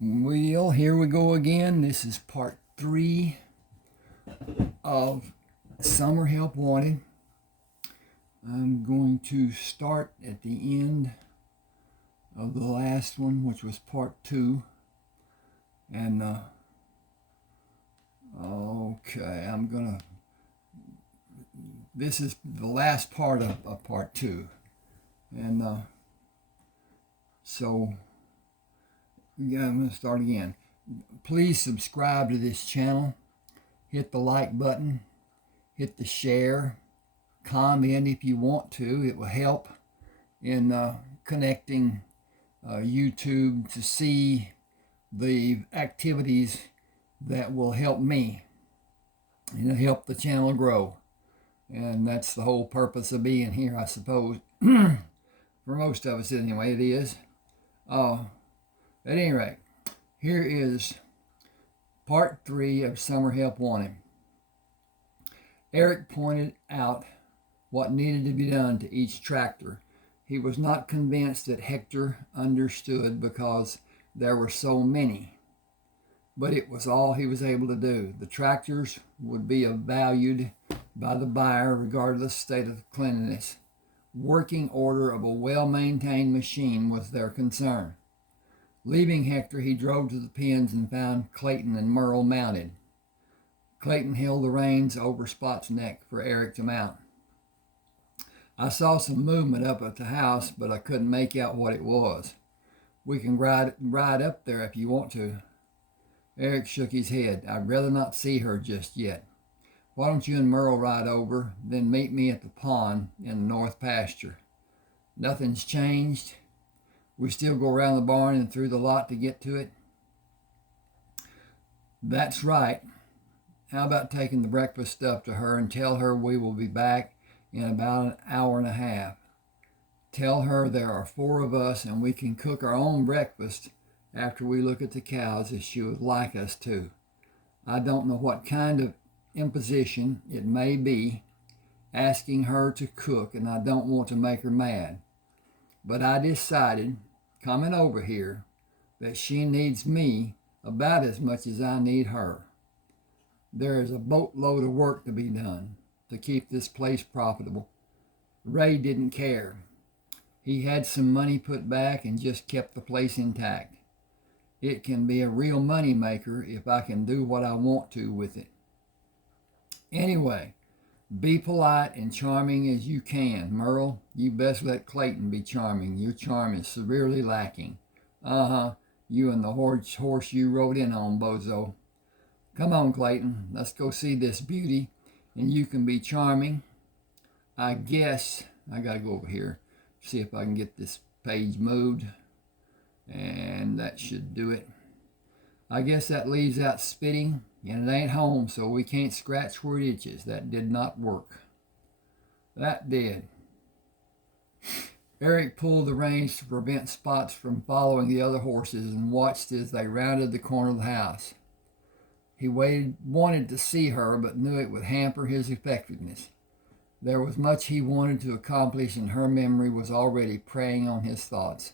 Well, here we go again. This is part 3 of Summer Help Wanted. I'm going to start at the end of the last one, which was part 2. And, okay, this is the last part of part 2. And, so, yeah, I'm going to start again. Please subscribe to this channel. Hit the like button. Hit the share. Comment if you want to. It will help in connecting YouTube to see the activities that will help me and help the channel grow. And that's the whole purpose of being here, I suppose. For most of us anyway, it is. At any rate, here is part 3 of Summer Help Wanted. Eric pointed out what needed to be done to each tractor. He was not convinced that Hector understood because there were so many, but it was all he was able to do. The tractors would be valued by the buyer regardless of the state of cleanliness. Working order of a well-maintained machine was their concern. Leaving Hector, he drove to the pens and found Clayton and Merle mounted. Clayton held the reins over Spot's neck for Eric to mount. I saw some movement up at the house, but I couldn't make out what it was. We can ride up there if you want to. Eric shook his head. I'd rather not see her just yet. Why don't you and Merle ride over, then meet me at the pond in the north pasture? Nothing's changed. We still go around the barn and through the lot to get to it? That's right. How about taking the breakfast stuff to her and tell her we will be back in about an hour and a half? Tell her there are 4 of us and we can cook our own breakfast after we look at the cows if she would like us to. I don't know what kind of imposition it may be asking her to cook, and I don't want to make her mad. But I decided, coming over here, that she needs me about as much as I need her. There is a boatload of work to be done to keep this place profitable. Ray didn't care. He had some money put back and just kept the place intact. It can be a real money maker if I can do what I want to with it. Anyway, be polite and charming as you can. Merle, you best let Clayton be charming. Your charm is severely lacking. You and the horse you rode in on, bozo. Come on, Clayton, let's go see this beauty, and you can be charming. I guess I gotta go over here, see if I can get this page moved, and that should do it. I guess that leaves out spitting, and it ain't home, so we can't scratch where it itches. That did not work. That did. Eric pulled the reins to prevent Spots from following the other horses and watched as they rounded the corner of the house. He wanted to see her, but knew it would hamper his effectiveness. There was much he wanted to accomplish, and her memory was already preying on his thoughts.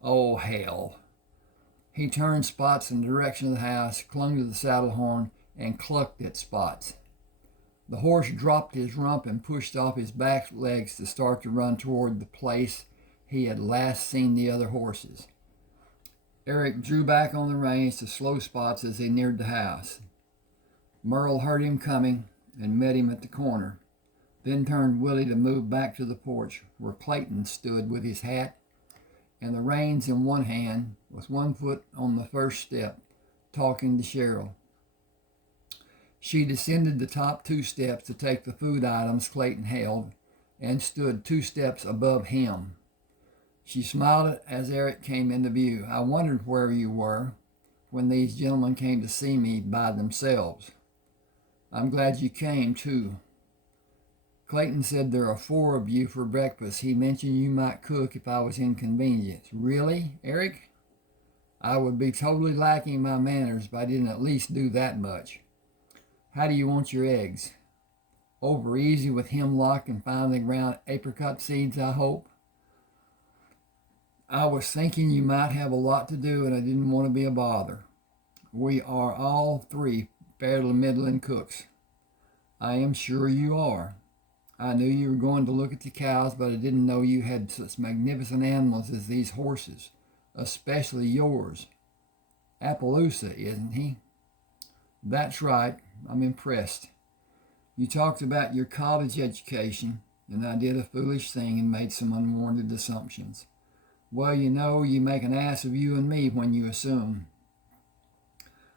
Oh, hell. He turned Spots in the direction of the house, clung to the saddle horn, and clucked at Spots. The horse dropped his rump and pushed off his back legs to start to run toward the place he had last seen the other horses. Eric drew back on the reins to slow Spots as they neared the house. Merle heard him coming and met him at the corner, then turned Willie to move back to the porch where Clayton stood with his hat and the reins in one hand, with one foot on the first step, talking to Cheryl. She descended the top 2 steps to take the food items Clayton held and stood 2 steps above him. She smiled as Eric came into view. I wondered where you were when these gentlemen came to see me by themselves. I'm glad you came, too. Clayton said there are 4 of you for breakfast. He mentioned you might cook if I was inconvenienced. Really, Eric? I would be totally lacking my manners if I didn't at least do that much. How do you want your eggs? Over easy with hemlock and finely ground apricot seeds, I hope. I was thinking you might have a lot to do and I didn't want to be a bother. We are all three fairly middling cooks. I am sure you are. I knew you were going to look at the cows, but I didn't know you had such magnificent animals as these horses, especially yours. Appaloosa, isn't he? That's right. I'm impressed. You talked about your college education, and I did a foolish thing and made some unwarranted assumptions. Well, you make an ass of you and me when you assume.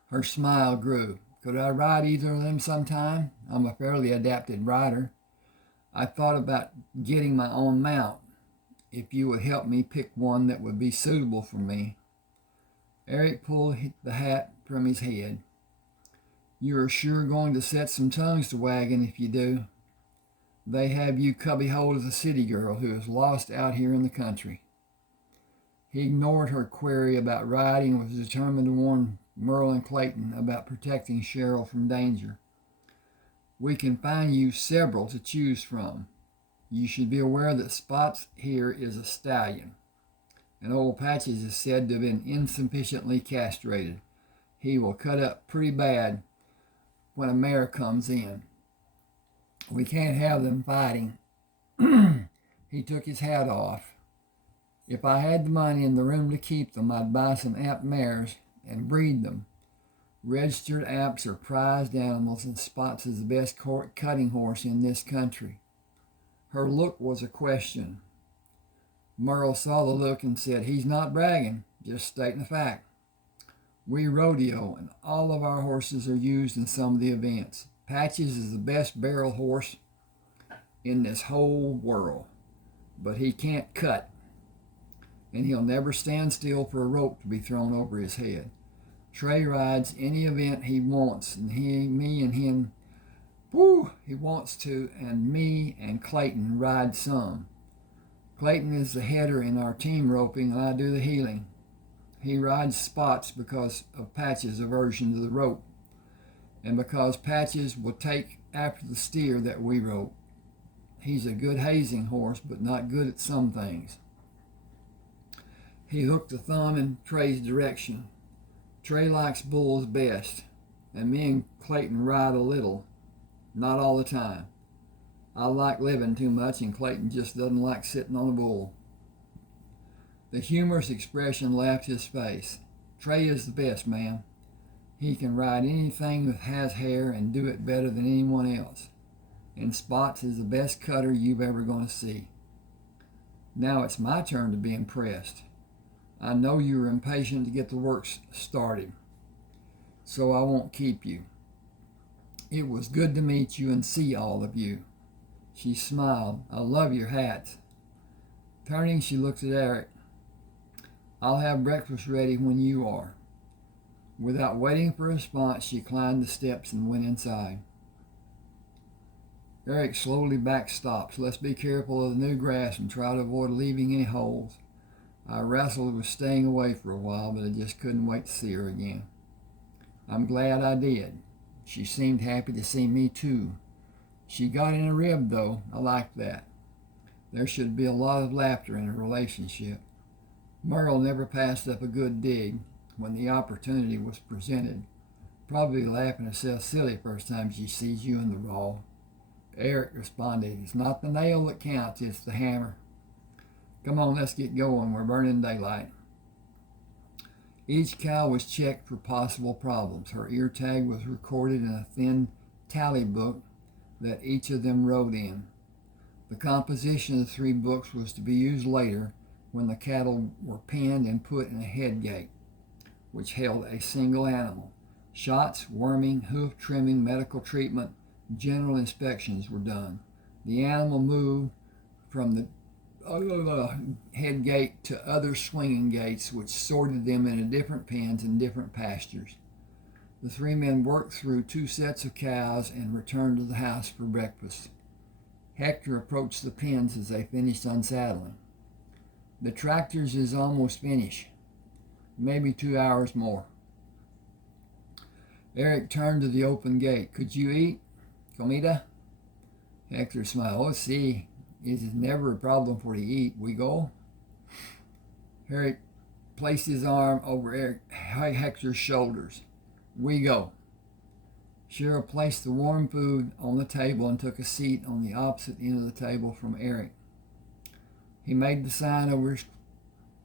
Her smile grew. Could I ride either of them sometime? I'm a fairly adapted rider. I thought about getting my own mount, if you would help me pick one that would be suitable for me. Eric pulled the hat from his head. You are sure going to set some tongues to wagging if you do. They have you cubbyhole as a city girl who is lost out here in the country. He ignored her query about riding and was determined to warn Merle and Clayton about protecting Cheryl from danger. We can find you several to choose from. You should be aware that Spots here is a stallion, and old Patches is said to have been insufficiently castrated. He will cut up pretty bad when a mare comes in. We can't have them fighting. He took his hat off. If I had the money and the room to keep them, I'd buy some App mares and breed them. Registered Apps are prized animals, and Spots is the best cutting horse in this country. Her look was a question. Merle saw the look and said, He's not bragging, just stating a fact. We rodeo, and all of our horses are used in some of the events. Patches is the best barrel horse in this whole world, but he can't cut, and he'll never stand still for a rope to be thrown over his head. Trey rides any event he wants, and he wants to, and me and Clayton ride some. Clayton is the header in our team roping, and I do the heeling. He rides Spots because of Patches' aversion to the rope, and because Patches will take after the steer that we rope. He's a good hazing horse, but not good at some things. He hooked a thumb in Trey's direction. Trey likes bulls best, and me and Clayton ride a little, not all the time. I like living too much, and Clayton just doesn't like sitting on a bull. The humorous expression left his face. Trey is the best, man. He can ride anything that has hair and do it better than anyone else. And Spots is the best cutter you've ever going to see. Now it's my turn to be impressed. I know you are impatient to get the work started, so I won't keep you. It was good to meet you and see all of you. She smiled. I love your hats. Turning, she looked at Eric. I'll have breakfast ready when you are. Without waiting for a response, she climbed the steps and went inside. Eric slowly backed stops. Let's be careful of the new grass and try to avoid leaving any holes. I wrestled with staying away for a while, but I just couldn't wait to see her again. I'm glad I did. She seemed happy to see me too. She got in a rib, though. I liked that. There should be a lot of laughter in a relationship. Merle never passed up a good dig when the opportunity was presented, probably laughing herself silly first time she sees you in the raw. Eric responded, It's not the nail that counts, it's the hammer. Come on, let's get going. We're burning daylight. Each cow was checked for possible problems. Her ear tag was recorded in a thin tally book that each of them wrote in. The composition of the 3 books was to be used later when the cattle were penned and put in a head gate, which held a single animal. Shots, worming, hoof trimming, medical treatment, general inspections were done. The animal moved from the head gate to other swinging gates, which sorted them into different pens and different pastures. The 3 men worked through 2 sets of cows and returned to the house for breakfast. Hector approached the pens as they finished unsaddling. The tractors is almost finished. Maybe 2 hours more. Eric turned to the open gate. Could you eat? Comida? Hector smiled. Oh, see, it is never a problem for to eat. We go? Eric placed his arm over Hector's shoulders. We go. Cheryl placed the warm food on the table and took a seat on the opposite end of the table from Eric. He made the sign over his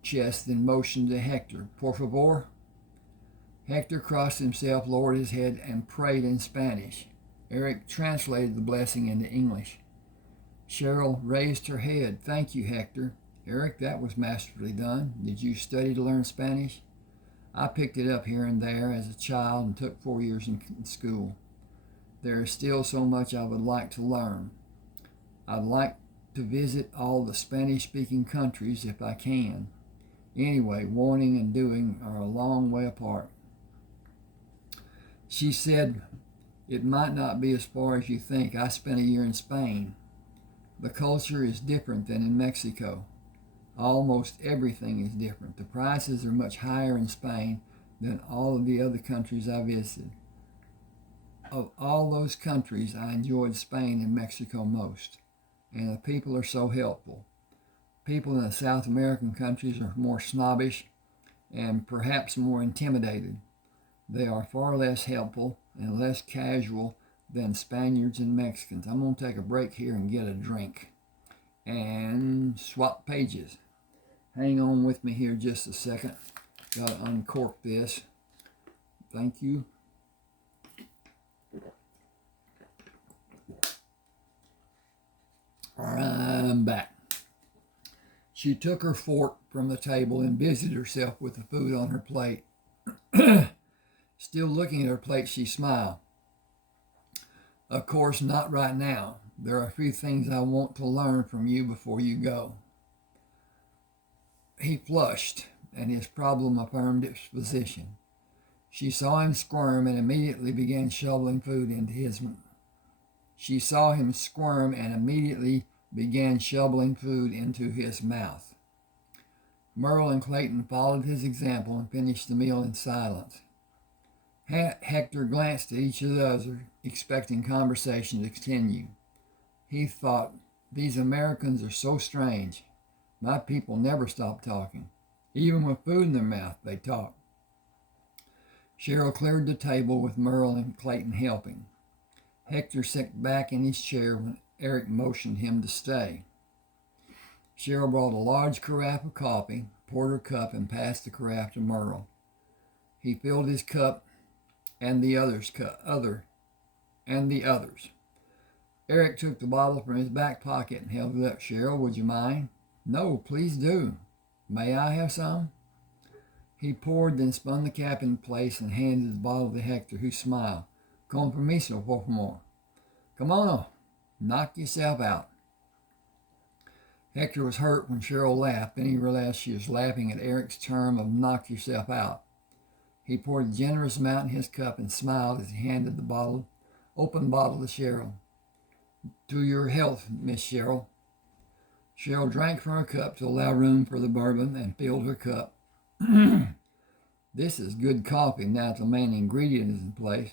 chest, then motioned to Hector. Por favor. Hector crossed himself, lowered his head, and prayed in Spanish. Eric translated the blessing into English. Cheryl raised her head. Thank you, Hector. Eric, that was masterfully done. Did you study to learn Spanish? I picked it up here and there as a child and took 4 years in school. There is still so much I would like to learn. I'd like to visit all the Spanish-speaking countries if I can. Anyway, wanting and doing are a long way apart. She said, it might not be as far as you think. I spent a year in Spain. The culture is different than in Mexico. Almost everything is different. The prices are much higher in Spain than all of the other countries I visited. Of all those countries, I enjoyed Spain and Mexico most. And the people are so helpful. People in the South American countries are more snobbish and perhaps more intimidated. They are far less helpful and less casual than Spaniards and Mexicans. I'm going to take a break here and get a drink and swap pages. Hang on with me here just a second. Got to uncork this. Thank you. I'm back. She took her fork from the table and busied herself with the food on her plate. Still looking at her plate, she smiled. Of course, not right now. There are a few things I want to learn from you before you go. He flushed, and his problem affirmed its position. She saw him squirm and immediately began shoveling food into his mouth. She saw him squirm and immediately began shoveling food into his mouth. Merle and Clayton followed his example and finished the meal in silence. Hector glanced at each of the others, expecting conversation to continue. He thought, these Americans are so strange. My people never stop talking. Even with food in their mouth, they talk. Cheryl cleared the table with Merle and Clayton helping. Hector sat back in his chair when Eric motioned him to stay. Cheryl brought a large carafe of coffee, poured her cup, and passed the carafe to Merle. He filled his cup and the others' Eric took the bottle from his back pocket and held it up. Cheryl, would you mind? No, please do. May I have some? He poured, then spun the cap in place and handed the bottle to Hector, who smiled. Con permiso, por favor. Come on, knock yourself out. Hector was hurt when Cheryl laughed. Then he realized she was laughing at Eric's term of knock yourself out. He poured a generous amount in his cup and smiled as he handed the open bottle to Cheryl. To your health, Miss Cheryl. Cheryl drank from her cup to allow room for the bourbon and filled her cup. This is good coffee now that the main ingredient is in place.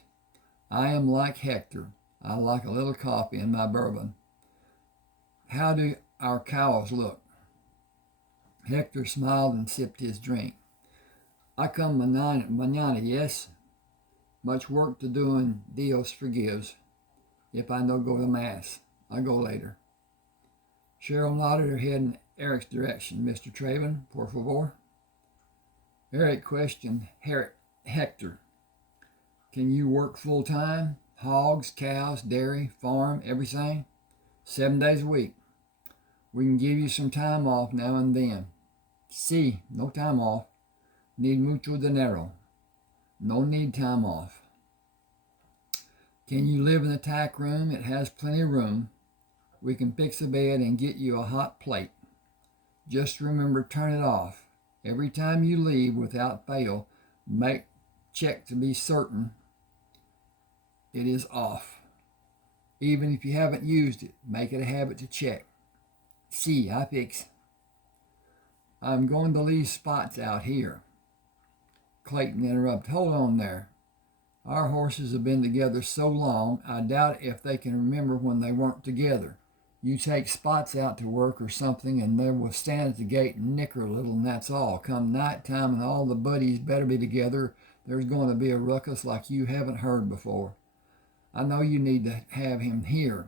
I am like Hector. I like a little coffee in my bourbon. How do our cows look? Hector smiled and sipped his drink. I come mañana, yes? Much work to do and Dios forgives. If I no go to Mass, I go later. Cheryl nodded her head in Eric's direction. Mr. Traven, por favor. Eric questioned Hector. Can you work full time? Hogs, cows, dairy, farm, everything? 7 days a week. We can give you some time off now and then. Sí, no time off. Need mucho dinero. No need time off. Can you live in the tack room? It has plenty of room. We can fix a bed and get you a hot plate. Just remember, turn it off. Every time you leave, without fail, check to be certain it is off. Even if you haven't used it, make it a habit to check. See, I fix. I'm going to leave spots out here. Clayton interrupted. Hold on there. Our horses have been together so long, I doubt if they can remember when they weren't together. You take Spots out to work or something, and they will stand at the gate and nicker a little, and that's all. Come night time, and all the buddies better be together. There's going to be a ruckus like you haven't heard before. I know you need to have him here,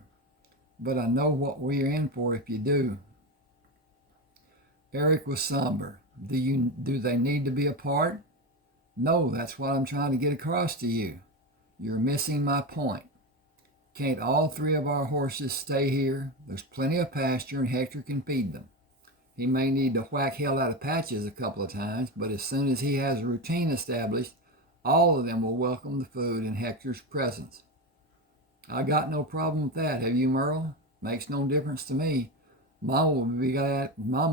but I know what we're in for if you do. Eric was somber. Do they need to be apart? No, that's what I'm trying to get across to you. You're missing my point. Can't all three of our horses stay here? There's plenty of pasture and Hector can feed them. He may need to whack hell out of Patches a couple of times, but as soon as he has a routine established, all of them will welcome the food in Hector's presence. I got no problem with that, have you, Merle? Makes no difference to me. Mama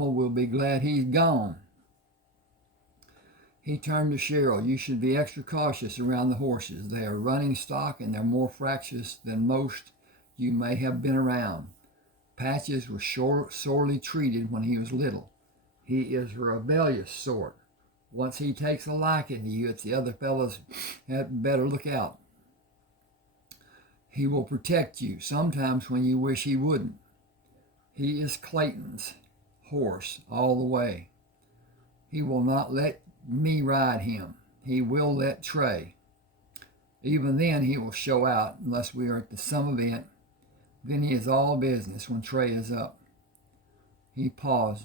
will be glad he's gone. He turned to Cheryl. You should be extra cautious around the horses. They are running stock and they're more fractious than most you may have been around. Patches was sorely treated when he was little. He is a rebellious sort. Once he takes a liking to you, it's the other fellows had better look out. He will protect you, sometimes when you wish he wouldn't. He is Clayton's horse all the way. He will not let me ride him. He will let Trey. Even then he will show out unless we are at some event. Then he is all business when Trey is up. He paused.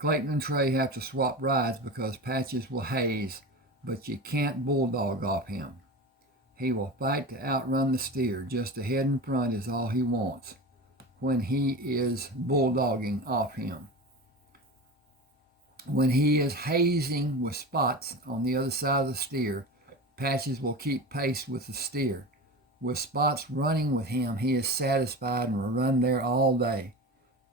Clayton and Trey have to swap rides because Patches will haze, but you can't bulldog off him. He will fight to outrun the steer. Just ahead and front is all he wants when he is bulldogging off him. When he is hazing with Spots on the other side of the steer, Patches will keep pace with the steer. With Spots running with him, he is satisfied and will run there all day.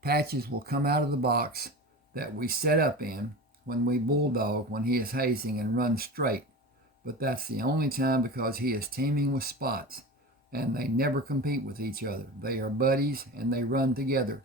Patches will come out of the box that we set up in when we bulldog when he is hazing and run straight. But that's the only time because he is teaming with Spots, and they never compete with each other. They are buddies and they run together.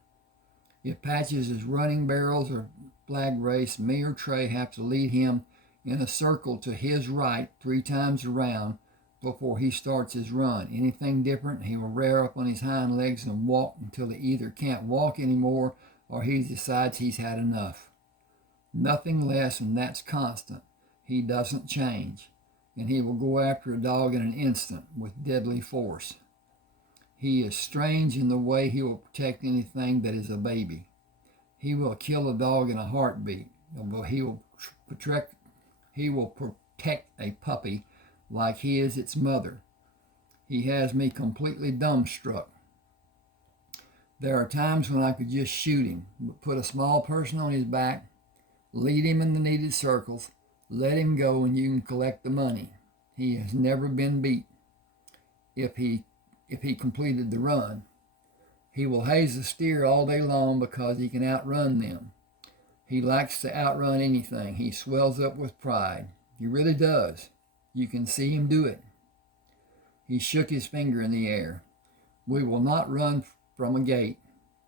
If Patches is running barrels or flag race, me or Trey have to lead him in a circle to his right 3 times around before he starts his run. Anything different, he will rear up on his hind legs and walk until he either can't walk anymore or he decides he's had enough. Nothing less, and that's constant. He doesn't change, and he will go after a dog in an instant with deadly force. He is strange in the way he will protect anything that is a baby. He will kill a dog in a heartbeat, but he will protect a puppy like he is its mother. He has me completely dumbstruck. There are times when I could just shoot him, but put a small person on his back, lead him in the needed circles, let him go, and you can collect the money. He has never been beat if he completed the run. He will haze the steer all day long because he can outrun them. He likes to outrun anything. He swells up with pride. He really does. You can see him do it. He shook his finger in the air. We will not run from a gate.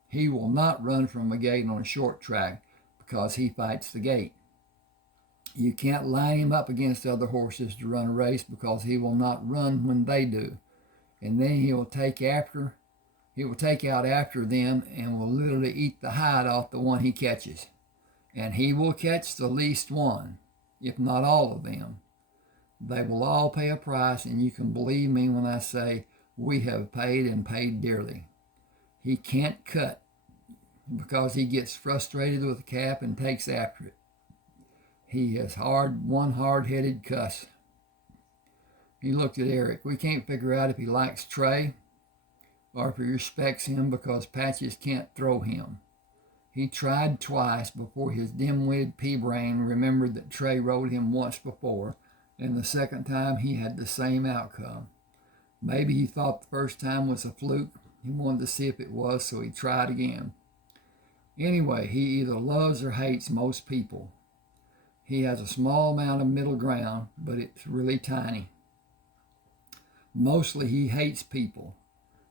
He will not run from a gate on a short track because he fights the gate. You can't line him up against other horses to run a race because he will not run when they do. And then he will take out after them and will literally eat the hide off the one he catches. And he will catch the least one, if not all of them. They will all pay a price, and you can believe me when I say we have paid and paid dearly. He can't cut because he gets frustrated with the calf and takes after it. He is one hard-headed cuss. He looked at Eric. We can't figure out if he likes Trey or if he respects him because Patches can't throw him. He tried twice before his dim-witted pea-brain remembered that Trey rode him once before, and the second time he had the same outcome. Maybe he thought the first time was a fluke. He wanted to see if it was, so he tried again. Anyway, he either loves or hates most people. He has a small amount of middle ground, but it's really tiny. Mostly he hates people.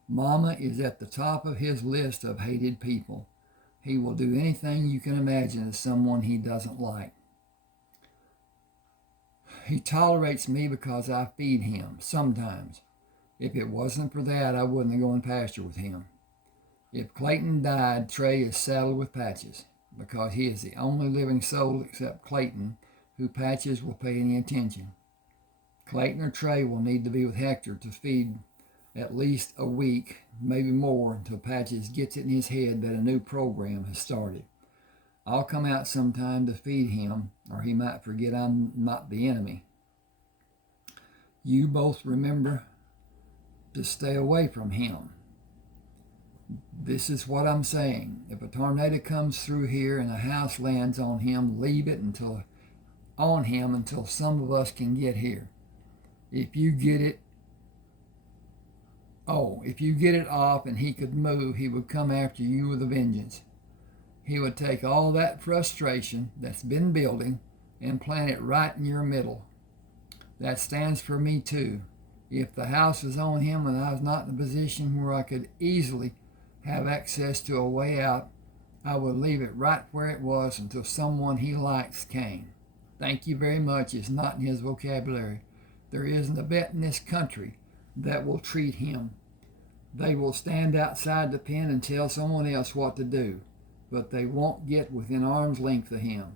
Mama is at the top of his list of hated people. He will do anything you can imagine to someone he doesn't like. He tolerates me because I feed him, sometimes. If it wasn't for that, I wouldn't have gone pasture with him. If Clayton died, Trey is saddled with Patches because he is the only living soul except Clayton who Patches will pay any attention. Clayton or Trey will need to be with Hector to feed at least a week, maybe more, until Patches gets it in his head that a new program has started. I'll come out sometime to feed him, or he might forget I'm not the enemy. You both remember to stay away from him. This is what I'm saying. If a tornado comes through here and a house lands on him, leave it until some of us can get here. If you get it off and he could move, he would come after you with a vengeance. He would take all that frustration that's been building and plant it right in your middle. That stands for me too. If the house was on him and I was not in a position where I could easily have access to a way out, I would leave it right where it was until someone he likes came. Thank you very much is not in his vocabulary. There isn't a vet in this country that will treat him. They will stand outside the pen and tell someone else what to do, but they won't get within arm's length of him.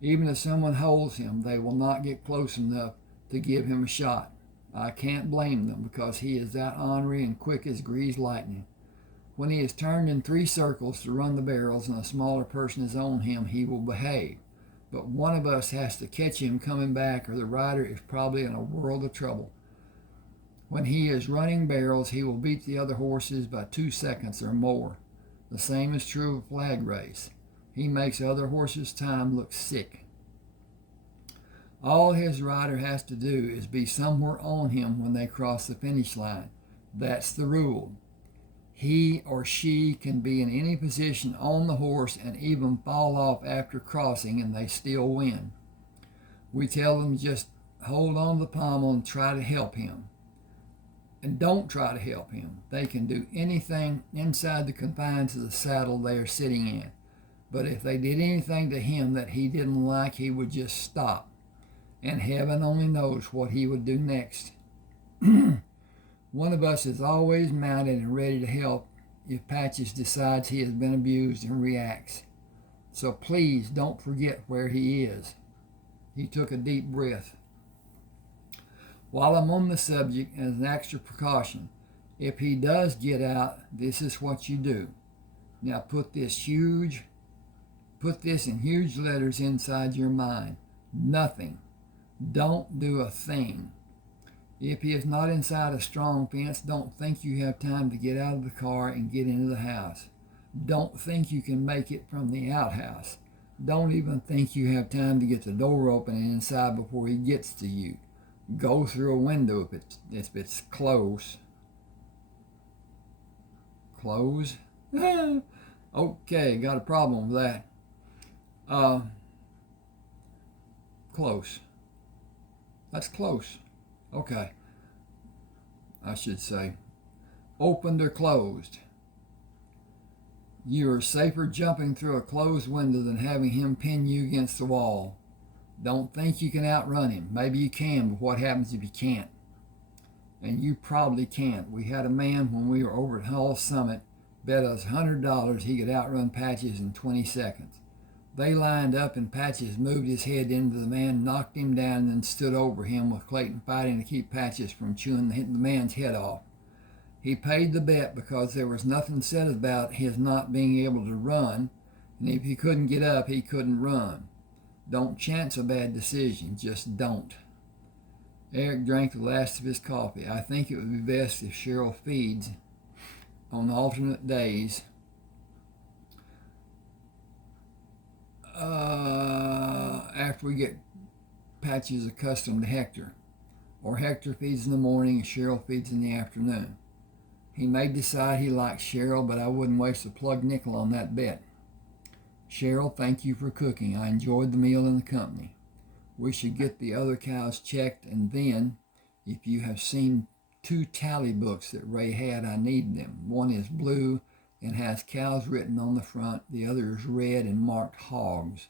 Even if someone holds him, they will not get close enough to give him a shot. I can't blame them because he is that ornery and quick as greased lightning. When he is turned in 3 circles to run the barrels and a smaller person is on him, he will behave. But one of us has to catch him coming back or the rider is probably in a world of trouble. When he is running barrels, he will beat the other horses by 2 seconds or more. The same is true of a flag race. He makes other horses' time look sick. All his rider has to do is be somewhere on him when they cross the finish line. That's the rule. He or she can be in any position on the horse and even fall off after crossing and they still win. We tell them just hold on to the pommel and try to help him. And don't try to help him. They can do anything inside the confines of the saddle they are sitting in. But if they did anything to him that he didn't like, he would just stop. And heaven only knows what he would do next. One of us is always mounted and ready to help if Patches decides he has been abused and reacts. So please don't forget where he is. He took a deep breath. While I'm on the subject, as an extra precaution, if he does get out, this is what you do. Now put this in huge letters inside your mind. Nothing. Don't do a thing. If he is not inside a strong fence, don't think you have time to get out of the car and get into the house. Don't think you can make it from the outhouse. Don't even think you have time to get the door open and inside before he gets to you. Go through a window if it's close. Close? Okay, got a problem with that. Close. That's close. Okay. I should say opened or closed. You are safer jumping through a closed window than having him pin you against the wall. Don't think you can outrun him. Maybe you can, but what happens if you can't? And you probably can't. We had a man when we were over at Hall Summit bet us $100 he could outrun Patches in 20 seconds. They lined up and Patches moved his head into the man, knocked him down, and then stood over him with Clayton fighting to keep Patches from chewing the man's head off. He paid the bet because there was nothing said about his not being able to run, and if he couldn't get up, he couldn't run. Don't chance a bad decision, just don't. Eric drank the last of his coffee. I think it would be best if Cheryl feeds on alternate days. After we get Patches accustomed to Hector. Or Hector feeds in the morning and Cheryl feeds in the afternoon. He may decide he likes Cheryl, but I wouldn't waste a plug nickel on that bet. Cheryl, thank you for cooking. I enjoyed the meal and the company. We should get the other cows checked, and then, if you have seen 2 tally books that Ray had, I need them. One is blue and has cows written on the front. The other is red and marked hogs.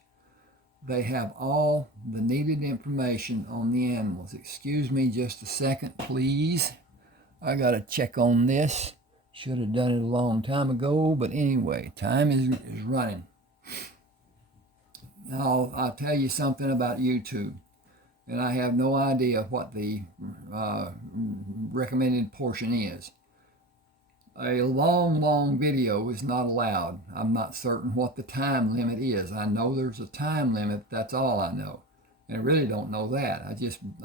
They have all the needed information on the animals. Excuse me just a second, please. I got to check on this. Should have done it a long time ago, but anyway, time is running. Now, I'll tell you something about YouTube, and I have no idea what the recommended portion is. A long video is not allowed. I'm not certain what the time limit is. I know there's a time limit, that's all I know. And I really don't know that.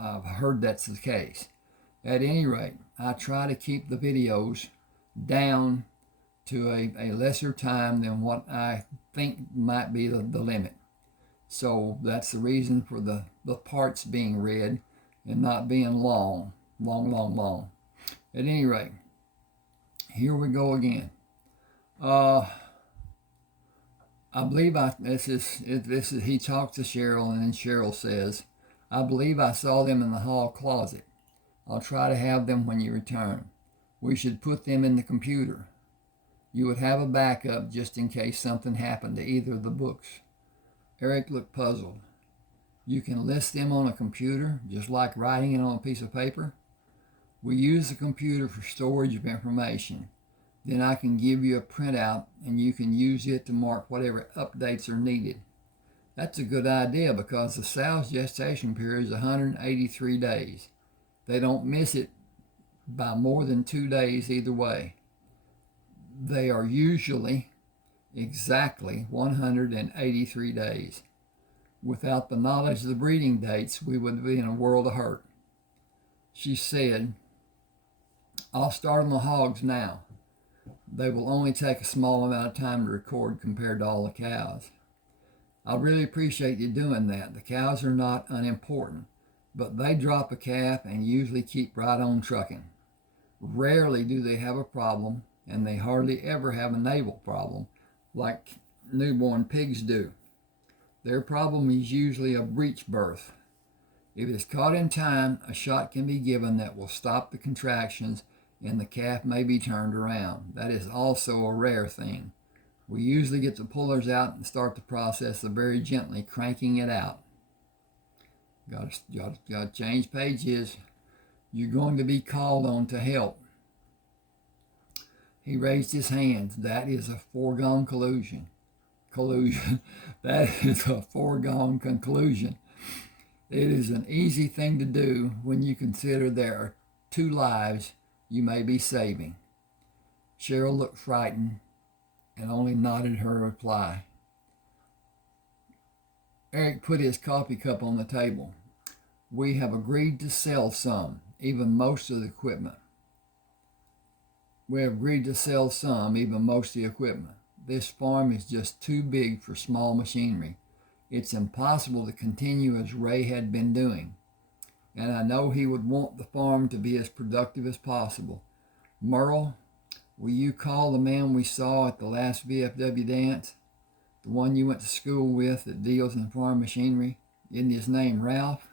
I've heard that's the case. At any rate, I try to keep the videos down to a lesser time than what I think might be the limit. So that's the reason for the parts being read and not being long. At any rate, here we go again. I believe this is he talks to Cheryl, and then Cheryl says, I believe I saw them in the hall closet. I'll try to have them when you return. We should put them in the computer. You would have a backup just in case something happened to either of the books. Eric looked puzzled. You can list them on a computer, just like writing it on a piece of paper? We use the computer for storage of information. Then I can give you a printout and you can use it to mark whatever updates are needed. That's a good idea because the sow's gestation period is 183 days. They don't miss it by more than 2 days either way. They are usually exactly 183 days. Without the knowledge of the breeding dates, we would be in a world of hurt. She said, I'll start on the hogs now. They will only take a small amount of time to record compared to all the cows. I really appreciate you doing that. The cows are not unimportant, but they drop a calf and usually keep right on trucking. Rarely do they have a problem, and they hardly ever have a navel problem like newborn pigs do. Their problem is usually a breech birth. If it's caught in time, a shot can be given that will stop the contractions and the calf may be turned around. That is also a rare thing. We usually get the pullers out and start the process of very gently cranking it out. Got to change pages. You're going to be called on to help. He raised his hands. That is a foregone collusion. That is a foregone conclusion. It is an easy thing to do when you consider there are 2 lives you may be saving. Cheryl looked frightened and only nodded her reply. Eric put his coffee cup on the table. We have agreed to sell some, even most of the equipment. This farm is just too big for small machinery. It's impossible to continue as Ray had been doing. And I know he would want the farm to be as productive as possible. Merle, will you call the man we saw at the last VFW dance? The one you went to school with that deals in farm machinery? Isn't his name Ralph?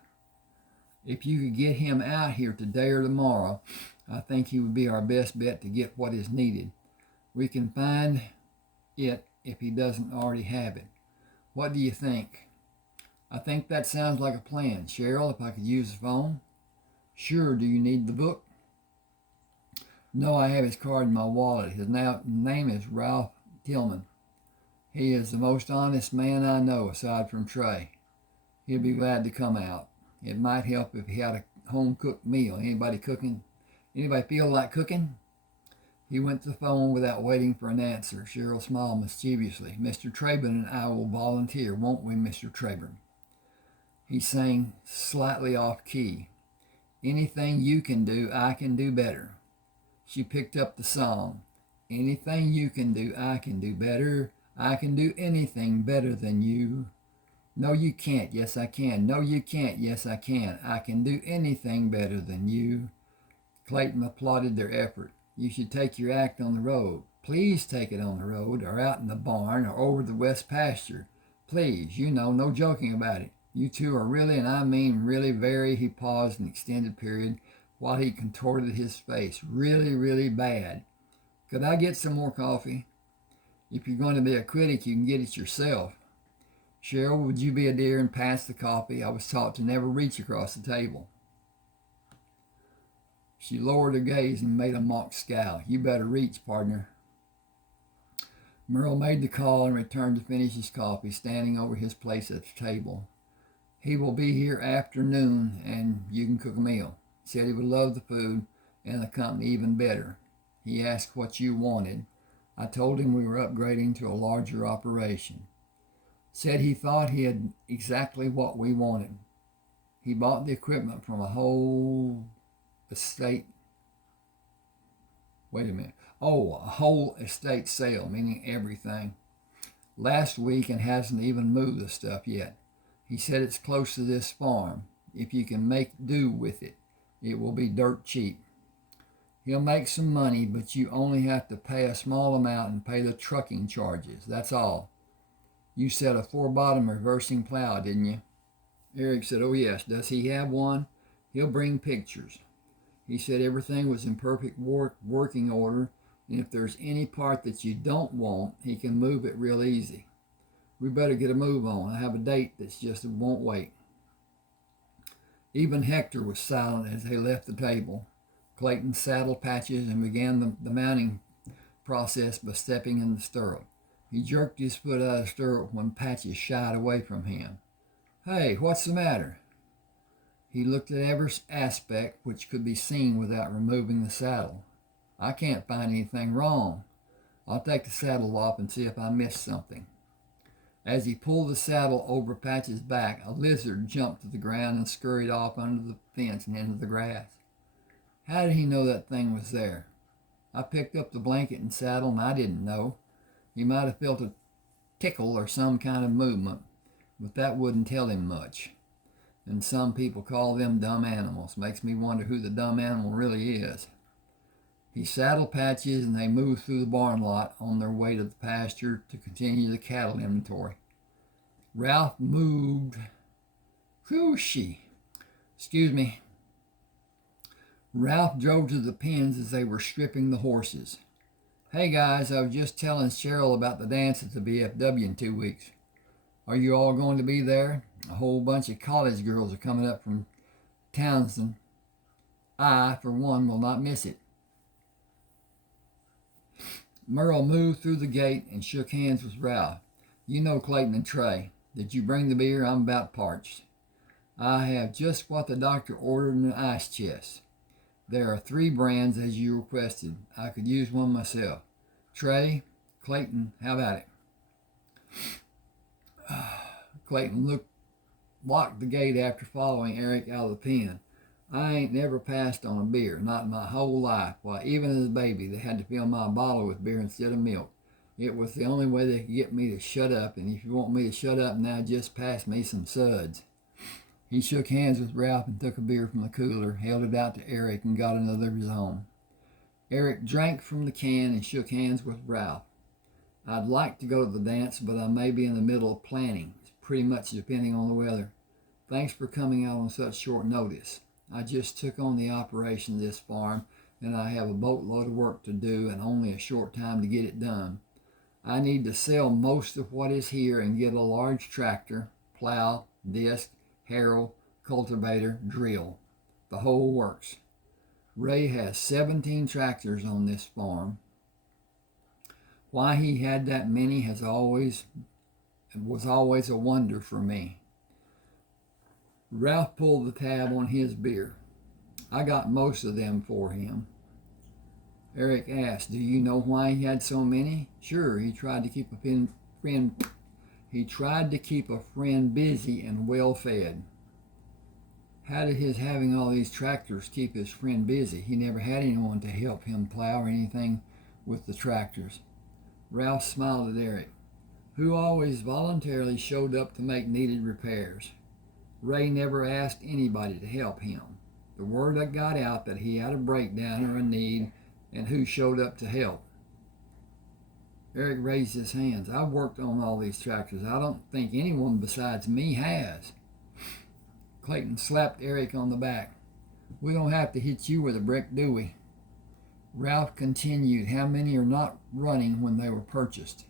If you could get him out here today or tomorrow, I think he would be our best bet to get what is needed. We can find it if he doesn't already have it. What do you think? I think that sounds like a plan. Cheryl, if I could use the phone? Sure. Do you need the book? No, I have his card in my wallet. His name is Ralph Tillman. He is the most honest man I know aside from Trey. He'll be glad to come out. It might help if he had a home-cooked meal. Anybody cooking? Anybody feel like cooking? He went to the phone without waiting for an answer. Cheryl smiled mischievously. Mr. Traburn and I will volunteer, won't we, Mr. Traburn? He sang slightly off key. Anything you can do, I can do better. She picked up the song. Anything you can do, I can do better. I can do anything better than you. No, you can't. Yes, I can. No, you can't. Yes, I can. I can do anything better than you. Clayton applauded their effort. You should take your act on the road. Please take it on the road, or out in the barn, or over the west pasture. Please, no joking about it. You two are really, and I mean really very, he paused an extended period while he contorted his face, really bad. Could I get some more coffee? If you're going to be a critic, you can get it yourself. Cheryl, would you be a dear and pass the coffee? I was taught to never reach across the table. She lowered her gaze and made a mock scowl. You better reach, partner. Merle made the call and returned to finish his coffee, standing over his place at the table. He will be here afternoon, and you can cook a meal. He said he would love the food and the company even better. He asked what you wanted. I told him we were upgrading to a larger operation. Said he thought he had exactly what we wanted. He bought the equipment from a whole estate. Wait a minute. Oh, a whole estate sale, meaning everything. Last week and hasn't even moved the stuff yet. He said it's close to this farm. If you can make do with it, it will be dirt cheap. He'll make some money, but you only have to pay a small amount and pay the trucking charges. That's all. You said a 4-bottom reversing plow, didn't you? Eric said, oh yes. Does he have one? He'll bring pictures. He said everything was in perfect working order, and if there's any part that you don't want, he can move it real easy. We better get a move on. I have a date that's just won't wait. Even Hector was silent as they left the table. Clayton saddled Patches and began the mounting process by stepping in the stirrup. He jerked his foot out of the stirrup when Patches shied away from him. Hey, what's the matter? He looked at every aspect which could be seen without removing the saddle. I can't find anything wrong. I'll take the saddle off and see if I missed something. As he pulled the saddle over Patch's back, a lizard jumped to the ground and scurried off under the fence and into the grass. How did he know that thing was there? I picked up the blanket and saddle, and I didn't know. He might have felt a tickle or some kind of movement, but that wouldn't tell him much. And some people call them dumb animals. Makes me wonder who the dumb animal really is. He saddled Patches, and they moved through the barn lot on their way to the pasture to continue the cattle inventory. Ralph moved. Excuse me. Ralph drove to the pens as they were stripping the horses. Hey guys, I was just telling Cheryl about the dance at the BFW in 2 weeks. Are you all going to be there? A whole bunch of college girls are coming up from Townsend. I, for one, will not miss it. Merle moved through the gate and shook hands with Ralph. You know Clayton and Trey. Did you bring the beer? I'm about parched. I have just what the doctor ordered in an ice chest. There are 3 brands as you requested. I could use one myself. Trey, Clayton, how about it? Clayton locked the gate after following Eric out of the pen. I ain't never passed on a beer, not in my whole life. Why, even as a baby, they had to fill my bottle with beer instead of milk. It was the only way they could get me to shut up, and if you want me to shut up now, just pass me some suds. He shook hands with Ralph and took a beer from the cooler, held it out to Eric, and got another of his own. Eric drank from the can and shook hands with Ralph. I'd like to go to the dance, but I may be in the middle of planning. It's pretty much depending on the weather. Thanks for coming out on such short notice. I just took on the operation of this farm, and I have a boatload of work to do and only a short time to get it done. I need to sell most of what is here and get a large tractor, plow, disc, harrow, cultivator, drill. The whole works. Ray has 17 tractors on this farm. Why he had that many was always a wonder for me. Ralph pulled the tab on his beer. I got most of them for him. Eric asked, do you know why he had so many? Sure, he tried to keep a friend busy and well fed. How did his having all these tractors keep his friend busy? He never had anyone to help him plow or anything with the tractors. Ralph smiled at Eric, who always voluntarily showed up to make needed repairs. Ray never asked anybody to help him. The word that got out that he had a breakdown or a need, and who showed up to help. Eric raised his hands. I've worked on all these tractors. I don't think anyone besides me has. Clayton slapped Eric on the back. We don't have to hit you with a brick, do we? Ralph continued. How many are not running when they were purchased?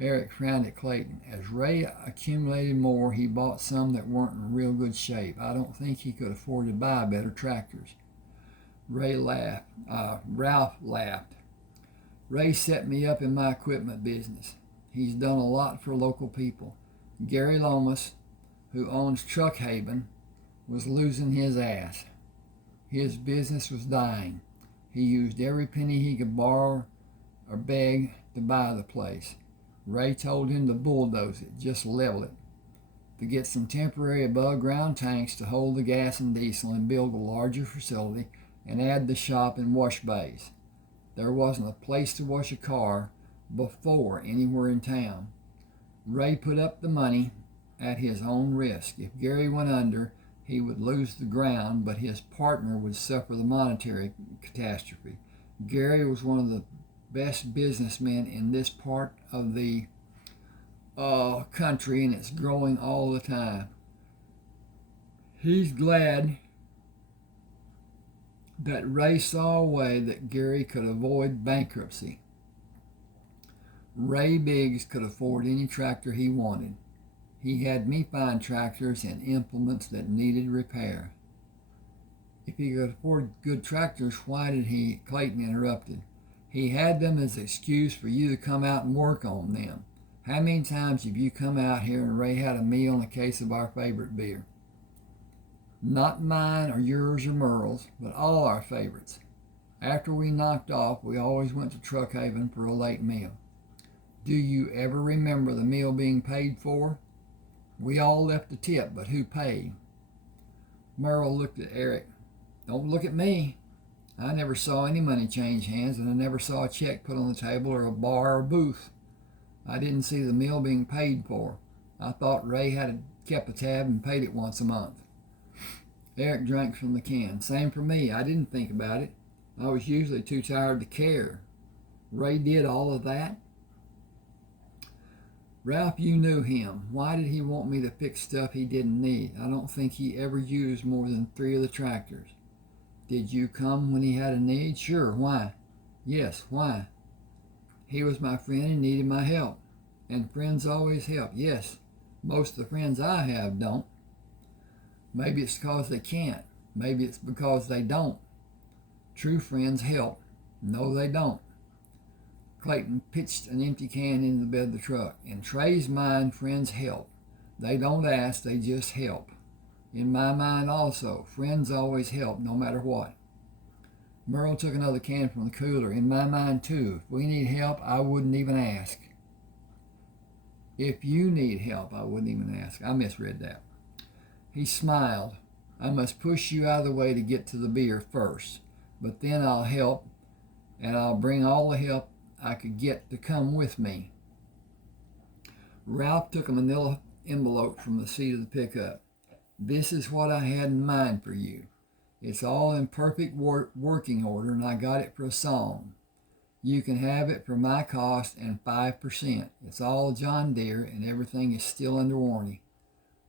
Eric frowned at Clayton. As Ray accumulated more, he bought some that weren't in real good shape. I don't think he could afford to buy better tractors. Ralph laughed. Ray set me up in my equipment business. He's done a lot for local people. Gary Lomas, who owns Truck Haven, was losing his ass. His business was dying. He used every penny he could borrow or beg to buy the place. Ray told him to bulldoze it, just level it, to get some temporary above ground tanks to hold the gas and diesel and build a larger facility and add the shop and wash bays. There wasn't a place to wash a car before anywhere in town. Ray put up the money at his own risk. If Gary went under, he would lose the ground, but his partner would suffer the monetary catastrophe. Gary was one of the best businessmen in this part of the country, and it's growing all the time. He's glad that Ray saw a way that Gary could avoid bankruptcy. Ray Biggs could afford any tractor he wanted. He had me find tractors and implements that needed repair. If he could afford good tractors, why did he? Clayton interrupted. He had them as an excuse for you to come out and work on them. How many times have you come out here and Ray had a meal and a case of our favorite beer? Not mine or yours or Merle's, but all our favorites. After we knocked off, we always went to Truck Haven for a late meal. Do you ever remember the meal being paid for? We all left a tip, but who paid? Merle looked at Eric. Don't look at me. I never saw any money change hands, and I never saw a check put on the table or a bar or booth. I didn't see the meal being paid for. I thought Ray had kept a tab and paid it once a month. Eric drank from the can. Same for me. I didn't think about it. I was usually too tired to care. Ray did all of that? Ralph, you knew him. Why did he want me to fix stuff he didn't need? I don't think he ever used more than 3 of the tractors. Did you come when he had a need? Sure. Why? Yes. Why? He was my friend and needed my help. And friends always help. Yes. Most of the friends I have don't. Maybe it's because they can't. Maybe it's because they don't. True friends help. No, they don't. Clayton pitched an empty can into the bed of the truck. In Trey's mind, friends help. They don't ask, they just help. In my mind also, friends always help, no matter what. Merle took another can from the cooler. In my mind too, if we need help, I wouldn't even ask. If you need help, I wouldn't even ask. I misread that. He smiled. I must push you out of the way to get to the beer first, but then I'll help, and I'll bring all the help I could get to come with me. Ralph took a manila envelope from the seat of the pickup. This is what I had in mind for you. It's all in perfect working order, and I got it for a song. You can have it for my cost and 5%. It's all John Deere, and everything is still under warranty.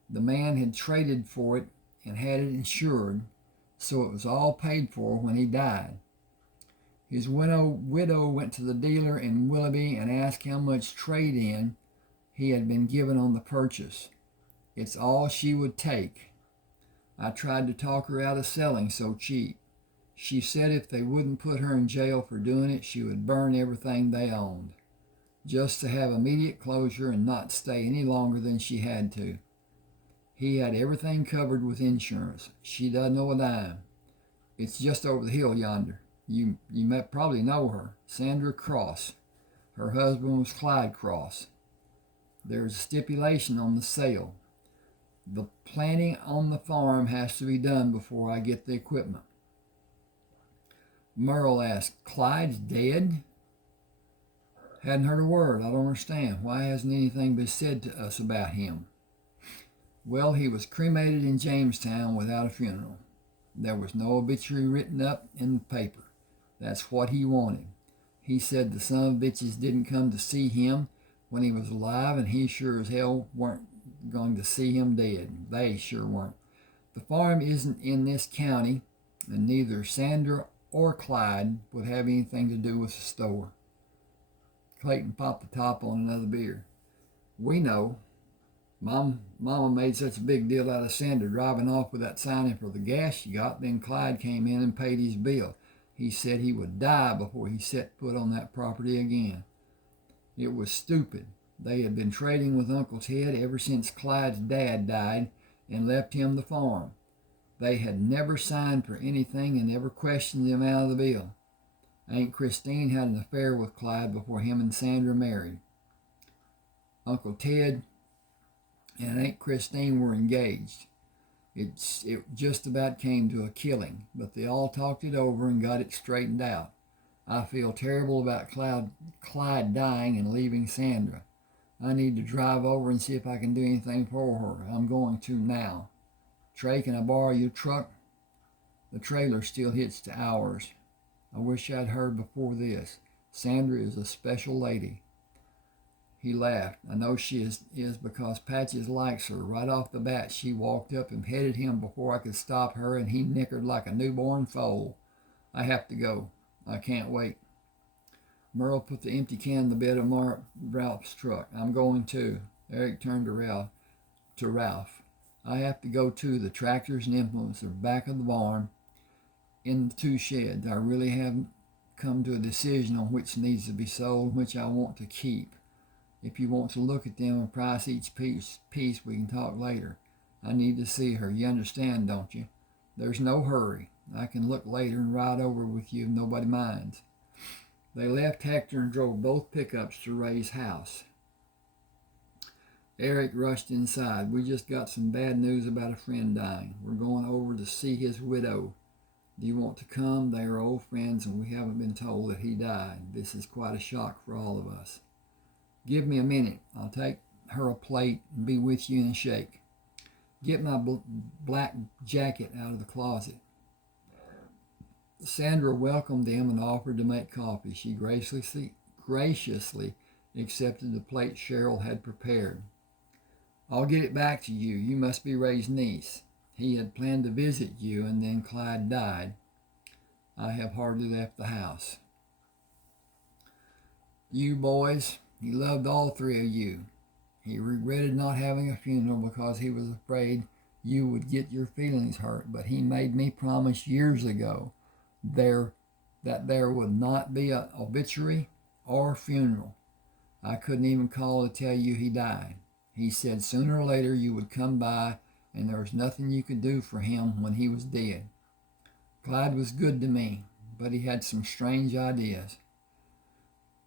The man had traded for it and had it insured, so it was all paid for when he died. His widow went to the dealer in Willoughby and asked how much trade-in he had been given on the purchase. It's all she would take. I tried to talk her out of selling so cheap. She said if they wouldn't put her in jail for doing it, she would burn everything they owned, just to have immediate closure and not stay any longer than she had to. He had everything covered with insurance. She doesn't owe a dime. It's just over the hill yonder. You probably know her, Sandra Cross. Her husband was Clyde Cross. There's a stipulation on the sale. The planting on the farm has to be done before I get the equipment. Merle asked, Clyde's dead? Hadn't heard a word. I don't understand. Why hasn't anything been said to us about him? Well, he was cremated in Jamestown without a funeral. There was no obituary written up in the paper. That's what he wanted. He said the son of bitches didn't come to see him when he was alive, and he sure as hell weren't going to see him dead. They sure weren't. The farm isn't in this county, and neither Sandra or Clyde would have anything to do with the store. Clayton popped the top on another beer. We know. Mama made such a big deal out of Sandra driving off without signing for the gas she got. Then Clyde came in and paid his bill. He said he would die before he set foot on that property again. It was stupid. They had been trading with Uncle Ted ever since Clyde's dad died and left him the farm. They had never signed for anything and never questioned the amount of the bill. Aunt Christine had an affair with Clyde before him and Sandra married. Uncle Ted and Aunt Christine were engaged. It just about came to a killing, but they all talked it over and got it straightened out. I feel terrible about Clyde dying and leaving Sandra. I need to drive over and see if I can do anything for her. I'm going to now. Trey, can I borrow your truck? The trailer still hitched to ours. I wish I'd heard before this. Sandra is a special lady. He laughed. I know she is because Patches likes her. Right off the bat, she walked up and petted him before I could stop her, and he nickered like a newborn foal. I have to go. I can't wait. Merle put the empty can in the bed of Ralph's truck. I'm going too. Eric turned to Ralph. I have to go too. The tractors and implements are back of the barn in the two sheds. I really haven't come to a decision on which needs to be sold and which I want to keep. If you want to look at them and price each piece, we can talk later. I need to see her. You understand, don't you? There's no hurry. I can look later and ride over with you if nobody minds. They left Hector and drove both pickups to Ray's house. Eric rushed inside. We just got some bad news about a friend dying. We're going over to see his widow. Do you want to come? They are old friends and we haven't been told that he died. This is quite a shock for all of us. Give me a minute. I'll take her a plate and be with you in a shake. Get my black jacket out of the closet. Sandra welcomed them and offered to make coffee. She graciously accepted the plate Cheryl had prepared. I'll get it back to you. You must be Ray's niece. He had planned to visit you, and then Clyde died. I have hardly left the house. You boys, he loved all three of you. He regretted not having a funeral because he was afraid you would get your feelings hurt, but he made me promise years ago that there would not be an obituary or funeral. I couldn't even call to tell you he died. He said sooner or later you would come by and there was nothing you could do for him when he was dead. Clyde was good to me, but he had some strange ideas.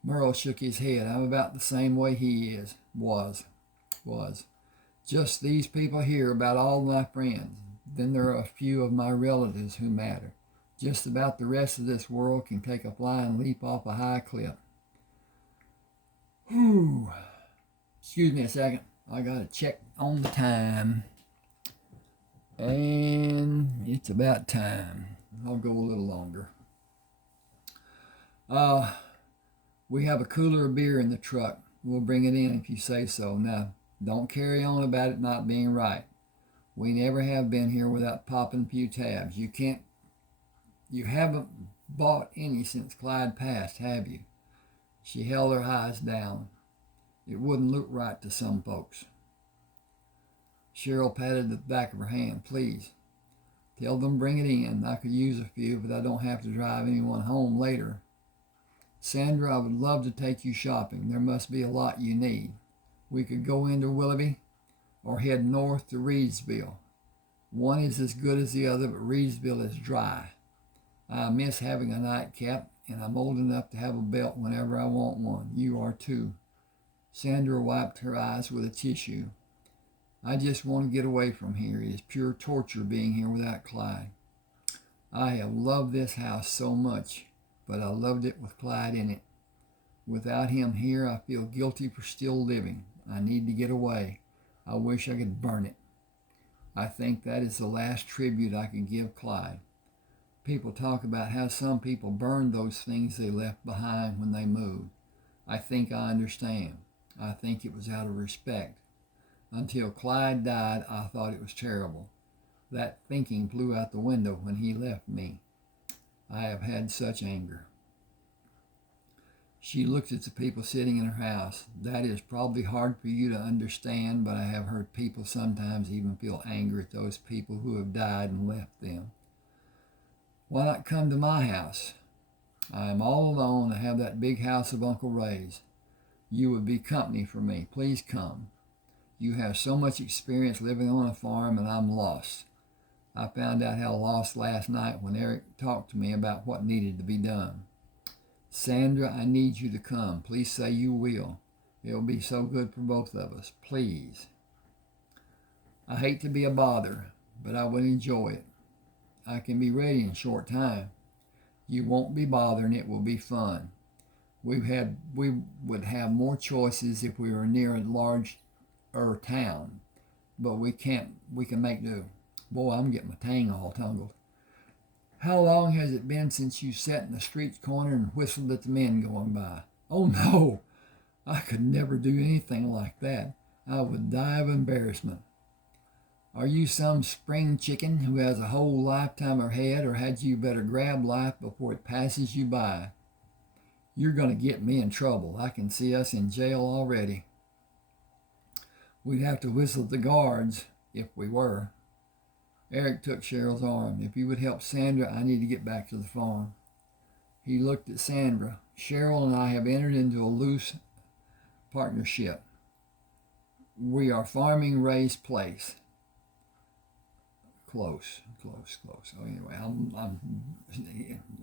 Merle shook his head. I'm about the same way he was. Just these people here, about all my friends. Then there are a few of my relatives who matter. Just about the rest of this world can take a flying leap off a high cliff. Whew. Excuse me a second. I gotta check on the time. And it's about time. I'll go a little longer. We have a cooler of beer in the truck. We'll bring it in if you say so. Now, don't carry on about it not being right. We never have been here without popping a few tabs. You haven't bought any since Clyde passed, have you? She held her eyes down. It wouldn't look right to some folks. Cheryl patted the back of her hand. Please, tell them bring it in. I could use a few, but I don't have to drive anyone home later. Sandra, I would love to take you shopping. There must be a lot you need. We could go into Willoughby or head north to Reedsville. One is as good as the other, but Reedsville is dry. I miss having a nightcap, and I'm old enough to have a belt whenever I want one. You are too. Sandra wiped her eyes with a tissue. I just want to get away from here. It is pure torture being here without Clyde. I have loved this house so much, but I loved it with Clyde in it. Without him here, I feel guilty for still living. I need to get away. I wish I could burn it. I think that is the last tribute I can give Clyde. People talk about how some people burned those things they left behind when they moved. I think I understand. I think it was out of respect. Until Clyde died, I thought it was terrible. That thinking flew out the window when he left me. I have had such anger. She looked at the people sitting in her house. That is probably hard for you to understand, but I have heard people sometimes even feel anger at those people who have died and left them. Why not come to my house? I am all alone. I have that big house of Uncle Ray's. You would be company for me. Please come. You have so much experience living on a farm, and I'm lost. I found out how lost last night when Eric talked to me about what needed to be done. Sandra, I need you to come. Please say you will. It will be so good for both of us. Please. I hate to be a bother, but I would enjoy it. I can be ready in a short time. You won't be bothering. It will be fun. We would have more choices if we were near a larger town, but we can make do. Boy, I'm getting my tang all tangled. How long has it been since you sat in the street corner and whistled at the men going by? Oh no, I could never do anything like that. I would die of embarrassment. Are you some spring chicken who has a whole lifetime ahead, or had you better grab life before it passes you by? You're going to get me in trouble. I can see us in jail already. We'd have to whistle at the guards if we were. Eric took Cheryl's arm. If you would help Sandra, I need to get back to the farm. He looked at Sandra. Cheryl and I have entered into a loose partnership. We are farming Ray's place. Close. Oh,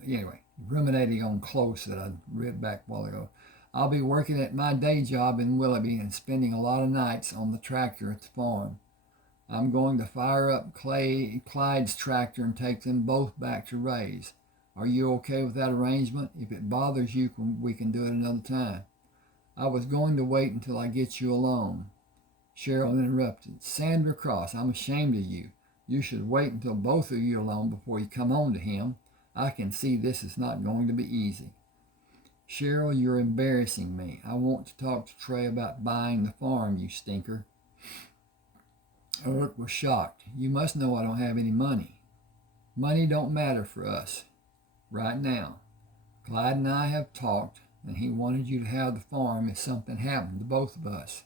anyway, ruminating on close that I read back a while ago. I'll be working at my day job in Willoughby and spending a lot of nights on the tractor at the farm. I'm going to fire up Clyde's tractor and take them both back to Ray's. Are you okay with that arrangement? If it bothers you, we can do it another time. I was going to wait until I get you alone. Cheryl interrupted. Sandra Cross, I'm ashamed of you. You should wait until both of you are alone before you come on to him. I can see this is not going to be easy. Cheryl, you're embarrassing me. I want to talk to Trey about buying the farm, you stinker. Eric was shocked. You must know I don't have any money. Money don't matter for us right now. Clyde and I have talked, and he wanted you to have the farm if something happened to both of us.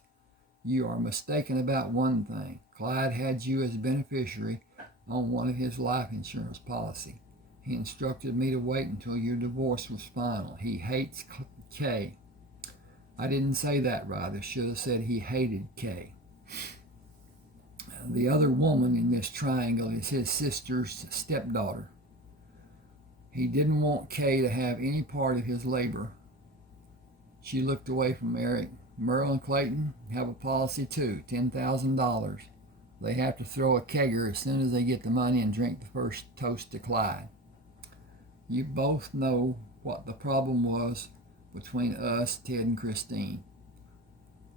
You are mistaken about one thing. Clyde had you as a beneficiary on one of his life insurance policy. He instructed me to wait until your divorce was final. He hates Kay. I didn't say that right. I should have said he hated Kay. The other woman in this triangle is his sister's stepdaughter. He didn't want Kay to have any part of his labor. She looked away from Eric. Merle and Clayton have a policy too, $10,000. They have to throw a kegger as soon as they get the money and drink the first toast to Clyde. You both know what the problem was between us, Ted and Christine.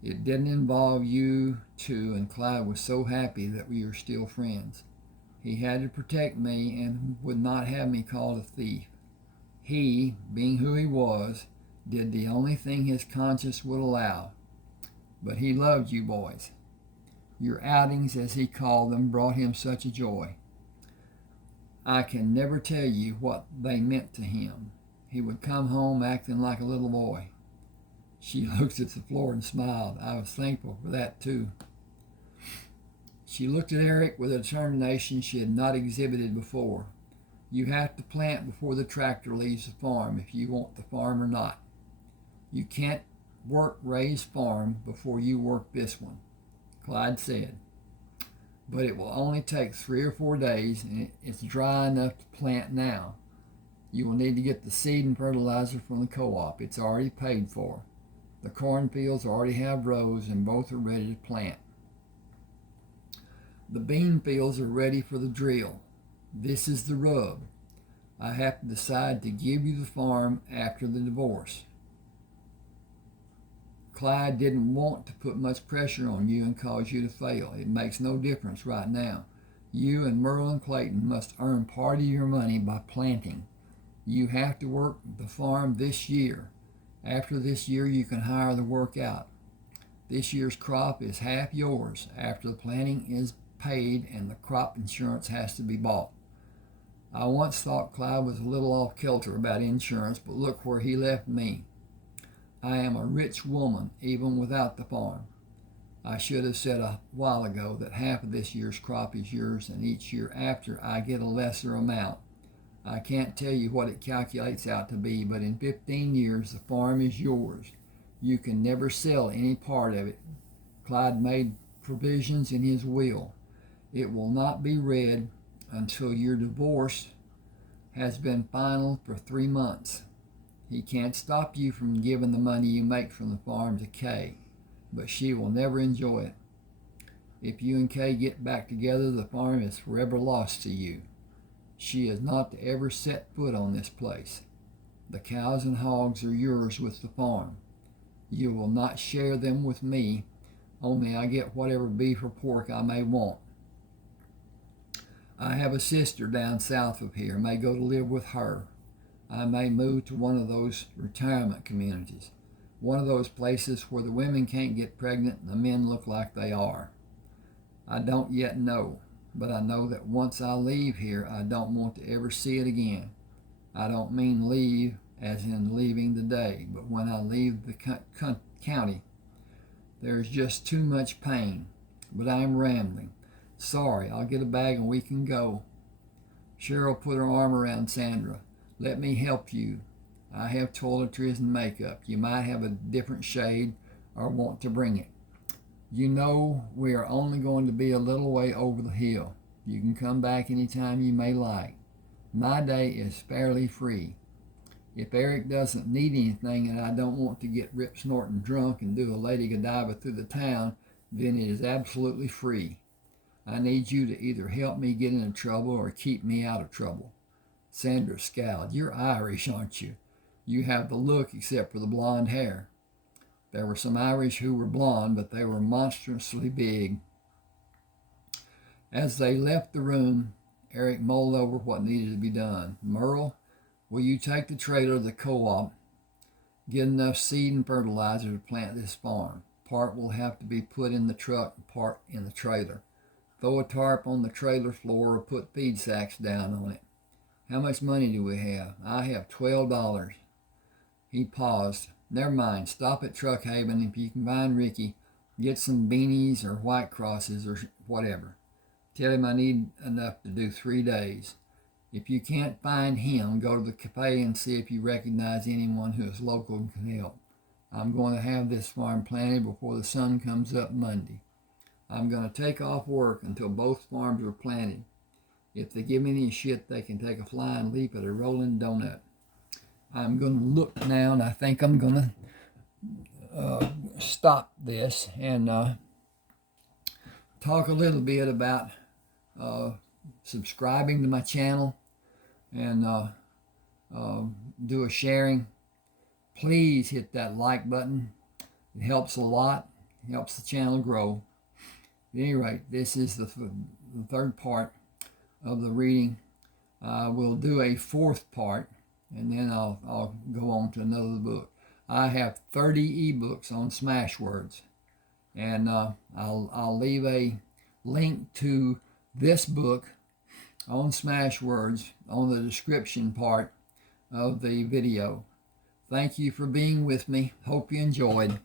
It didn't involve you two, and Clyde was so happy that we are still friends. He had to protect me and would not have me called a thief. He, being who he was, did the only thing his conscience would allow. But he loved you boys. Your outings, as he called them, brought him such a joy. I can never tell you what they meant to him. He would come home acting like a little boy. She looked at the floor and smiled. I was thankful for that too. She looked at Eric with a determination she had not exhibited before. You have to plant before the tractor leaves the farm if you want the farm or not. You can't work Ray's farm before you work this one, Clyde said. But it will only take 3 or 4 days, and it's dry enough to plant now. You will need to get the seed and fertilizer from the co-op. It's already paid for. The cornfields already have rows, and both are ready to plant. The bean fields are ready for the drill. This is the rub. I have to decide to give you the farm after the divorce. Clyde didn't want to put much pressure on you and cause you to fail. It makes no difference right now. You and Merle and Clayton must earn part of your money by planting. You have to work the farm this year. After this year, you can hire the work out. This year's crop is half yours after the planting is paid and the crop insurance has to be bought. I once thought Clyde was a little off kilter about insurance, but look where he left me. I am a rich woman even without the farm. I should have said a while ago that half of this year's crop is yours, and each year after I get a lesser amount. I can't tell you what it calculates out to be, but in 15 years the farm is yours. You can never sell any part of it. Clyde made provisions in his will. It will not be read until your divorce has been final for 3 months. He can't stop you from giving the money you make from the farm to Kay, but she will never enjoy it. If you and Kay get back together, the farm is forever lost to you. She is not to ever set foot on this place. The cows and hogs are yours with the farm. You will not share them with me, only I get whatever beef or pork I may want. I have a sister down south of here, may go to live with her. I may move to one of those retirement communities, one of those places where the women can't get pregnant and the men look like they are. I don't yet know, but I know that once I leave here, I don't want to ever see it again. I don't mean leave as in leaving the day, but when I leave the county, there's just too much pain. But I'm rambling. Sorry, I'll get a bag and we can go. Cheryl put her arm around Sandra. Let me help you. I have toiletries and makeup. You might have a different shade or want to bring it. You know we are only going to be a little way over the hill. You can come back anytime you may like. My day is fairly free. If Eric doesn't need anything and I don't want to get rip snorting drunk and do a Lady Godiva through the town, then it is absolutely free. I need you to either help me get into trouble or keep me out of trouble. Sandra scowled. You're Irish, aren't you? You have the look except for the blonde hair. There were some Irish who were blonde, but they were monstrously big. As they left the room, Eric mulled over what needed to be done. Merle, will you take the trailer to the co-op, get enough seed and fertilizer to plant this farm? Part will have to be put in the truck and part in the trailer. Throw a tarp on the trailer floor or put feed sacks down on it. How much money do we have? I have $12. He paused. Never mind. Stop at Truck Haven. If you can find Ricky, get some beanies or white crosses or whatever. Tell him I need enough to do 3 days. If you can't find him, go to the cafe and see if you recognize anyone who is local and can help. I'm going to have this farm planted before the sun comes up Monday. I'm going to take off work until both farms are planted. If they give me any shit, they can take a flying leap at a rolling donut. I'm going to look now, and I think I'm going to stop this and talk a little bit about subscribing to my channel and do a sharing. Please hit that like button. It helps a lot. It helps the channel grow. At any rate, this is the third part of the reading. We'll do a fourth part, and then I'll go on to another book. I have 30 ebooks on Smashwords, and I'll leave a link to this book on Smashwords on the description part of the video. Thank you for being with me. Hope you enjoyed.